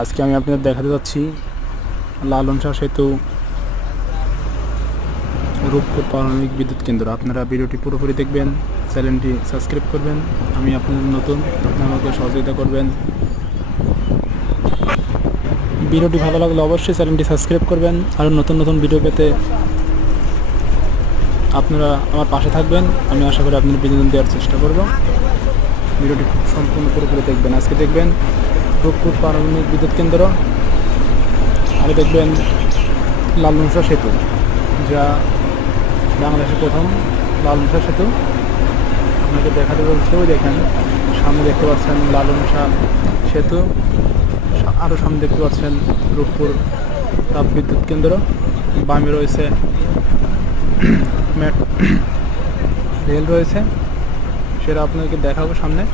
আজকে আমি আপনাদের দেখাতে যাচ্ছি লালন শাহ সেতু রূপপুর পারমাণবিক বিদ্যুৎ কেন্দ্র। আপনারা ভিডিওটি পুরোপুরি দেখবেন, চ্যানেলটি সাবস্ক্রাইব করবেন। আমি আপনাদের নতুন, আপনি আমাকে সহযোগিতা করবেন। ভিডিওটি ভালো লাগলে অবশ্যই চ্যানেলটি সাবস্ক্রাইব করবেন। আরও নতুন নতুন ভিডিও পেতে আপনারা আমার পাশে থাকবেন। আমি আশা করি আপনাদের বিনোদন দেওয়ার চেষ্টা করব। ভিডিওটি সম্পূর্ণ পুরোপুরি দেখবেন। আজকে দেখবেন রূপপুর পারমাণবিক বিদ্যুৎ কেন্দ্র, আর দেখবেন লালন শাহ সেতু, যা বাংলাদেশের প্রথম লালন শাহ সেতু। আপনাকে দেখাতে বলছে, ওই দেখেন সামনে দেখতে পাচ্ছেন লালন শাহ সেতু, আরও সামনে দেখতে পাচ্ছেন রূপপুর তাপ বিদ্যুৎ কেন্দ্র। বামে রয়েছে রেল রয়েছে, সেটা আপনাকে দেখাবো সামনে।